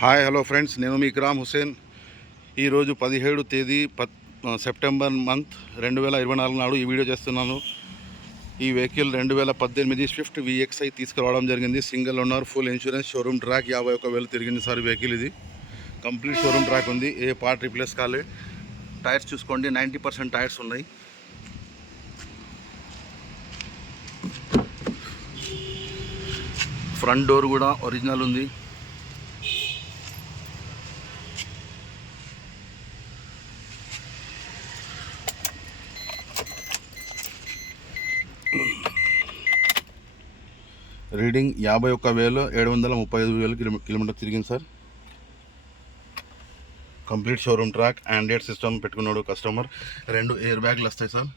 Hi hello friends, నేను మీ ఇక్రామ్ హుసేన్. ఈరోజు 17 తేదీ సెప్టెంబర్ మంత్ 2024 నాడు ఈ వీడియో చేస్తున్నాను. ఈ వెహికల్ 2018 స్విఫ్ట్ VXI తీసుకురావడం జరిగింది. Single owner, full insurance, showroom track, 51,000 తిరిగింది సార్. వెహికల్ ఇది కంప్లీట్ షోరూమ్ ట్రాక్ ఉంది. ఏ పార్ట్ రిప్లేస్ కాలే. టైర్స్ చూసుకోండి, 90% టైర్స్ ఉన్నాయి. ఫ్రంట్ డోర్ కూడా ఒరిజినల్ ఉంది. రీడింగ్ 51,735 కిలోమీటర్ తిరిగింది sir. Complete showroom track, Android system పెట్టుకున్నాడు కస్టమర్. 2 ఎయిర్ బ్యాగ్లు వస్తాయి సార్.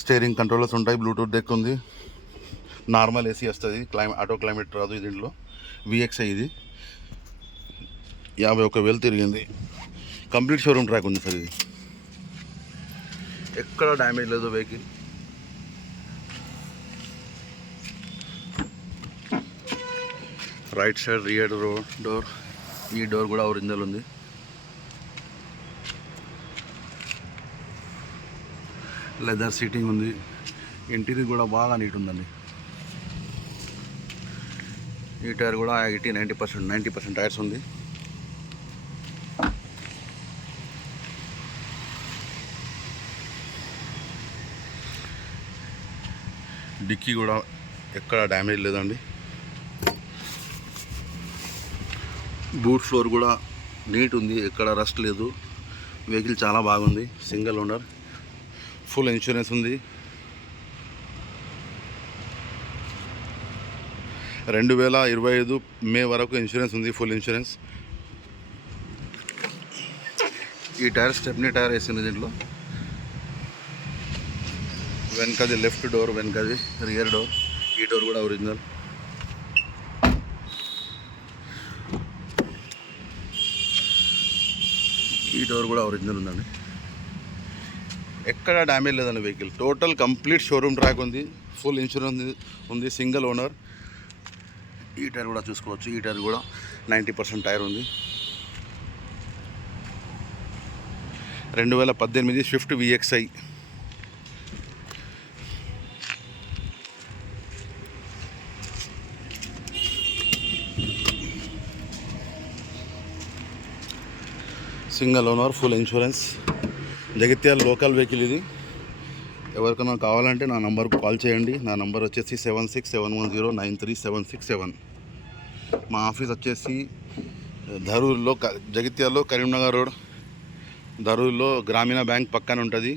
స్టీరింగ్ కంట్రోలర్స్ ఉంటాయి, బ్లూటూత్ డెక్ ఉంది, నార్మల్ ఏసీ వస్తుంది, ఆటో క్లైమేట్ రాదు దీంట్లో. VXI ఇది 51,000 తిరిగింది. కంప్లీట్ షోరూమ్ ట్రాక్ ఉంది సార్. ఇది ఎక్కడ డ్యామేజ్ లేదు vehicle. Right side rear door, ఈ డోర్ కూడా ఒరిజినల్ ఉంది. లెదర్ సీటింగ్ ఉంది. ఇంటీరియర్ కూడా బాగా నీట్ ఉందండి. ఈ టైర్ కూడా 90% టైర్స్ ఉంది. డిక్కీ కూడా ఎక్కడ డ్యామేజ్ లేదండి. బూట్ ఫ్లోర్ కూడా నీట్ ఉంది, ఎక్కడ రస్ట్ లేదు. వెహికల్ చాలా బాగుంది. సింగిల్ ఓనర్, ఫుల్ ఇన్సూరెన్స్ ఉంది. 2025 మే వరకు ఇన్సూరెన్స్ ఉంది, ఫుల్ ఇన్సూరెన్స్. ఈ టైర్ స్టెప్నీ టైర్ వేసింది దీంట్లో. వెనకది లెఫ్ట్ డోర్, వెనకది రియర్ డోర్. ఈ డోర్ కూడా ఒరిజినల్. ఈ డోర్ కూడా ఒరిజినల్ ఉందండి. ఎక్కడ డ్యామేజ్ లేదండి vehicle. Total complete showroom track ఉంది, ఫుల్ ఇన్సూరెన్స్ ఉంది, సింగిల్ ఓనర్. ఈ టైర్ కూడా చూసుకోవచ్చు. ఈ టైర్ కూడా 90% టైర్ ఉంది. 2018 Swift VXI. Single owner, full insurance, Jagtial local vehicle ఇది. ఎవరికైనా కావాలంటే నా నంబర్కు కాల్ చేయండి. నా నంబర్ వచ్చేసి 7671093767. మా ఆఫీస్ వచ్చేసి ధరూర్లో, జగిత్యాలలో కరీంనగర్ రోడ్, ధరూర్లో గ్రామీణ బ్యాంక్ పక్కన ఉంటుంది.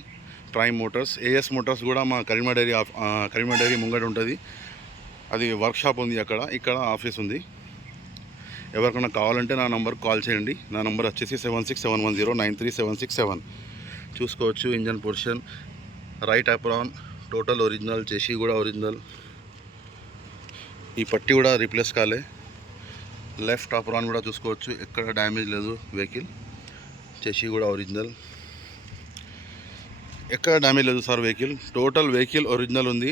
ప్రైమ్ మోటార్స్, AS మోటార్స్ కూడా మా కరీంనగర్ డైరీ ముంగట ఉంటుంది. అది వర్క్షాప్ ఉంది అక్కడ. ఇక్కడ ఆఫీస్ ఉంది. ఎవరికైనా కావాలంటే నా నంబర్కి కాల్ చేయండి. నా నంబర్ వచ్చేసి 7671093767. చూసుకోవచ్చు. Engine position, right apron total original, చేసి కూడా ఒరిజినల్. ఈ పట్టి కూడా రీప్లేస్ కాలే. లెఫ్ట్ అప్రాన్ కూడా చూసుకోవచ్చు, ఎక్కడ డ్యామేజ్ లేదు వెహికల్. చేసి కూడా ఒరిజినల్, ఎక్కడ డ్యామేజ్ లేదు sir vehicle. Total vehicle original ఉంది.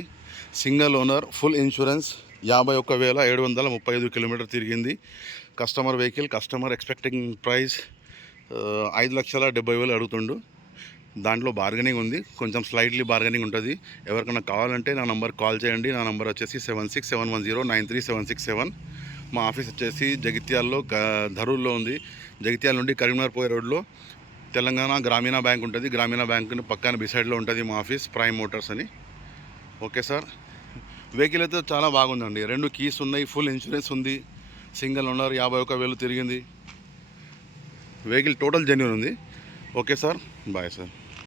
Single owner, full insurance, 51,735 kilometre తిరిగింది. Customer vehicle. Customer expecting price 5,70,000 అడుగుతుండు. దాంట్లో బార్గెనింగ్ ఉంది, కొంచెం స్లైట్లీ బార్గెనింగ్ ఉంటుంది. ఎవరికైనా కావాలంటే నా నంబర్ కాల్ చేయండి. నా నంబర్ వచ్చేసి 7671093767. మా ఆఫీస్ వచ్చేసి జగిత్యాలలో ధరూర్లో ఉంది. జగిత్యాల నుండి కరీంనగర్ పోయే రోడ్లో తెలంగాణ గ్రామీణ బ్యాంక్ ఉంటుంది. గ్రామీణ బ్యాంక్ పక్కన బిసైడ్లో ఉంటుంది మా ఆఫీస్, ప్రైమ్ మోటార్స్ అని. Okay sir. వెహికల్ అయితే చాలా బాగుందండి. 2 కీస్ ఉన్నాయి, ఫుల్ ఇన్సూరెన్స్ ఉంది, సింగిల్ ఓనర్, 51,000 తిరిగింది. వెహికల్ టోటల్ జెన్యూన్ ఉంది. Okay sir, bye sir.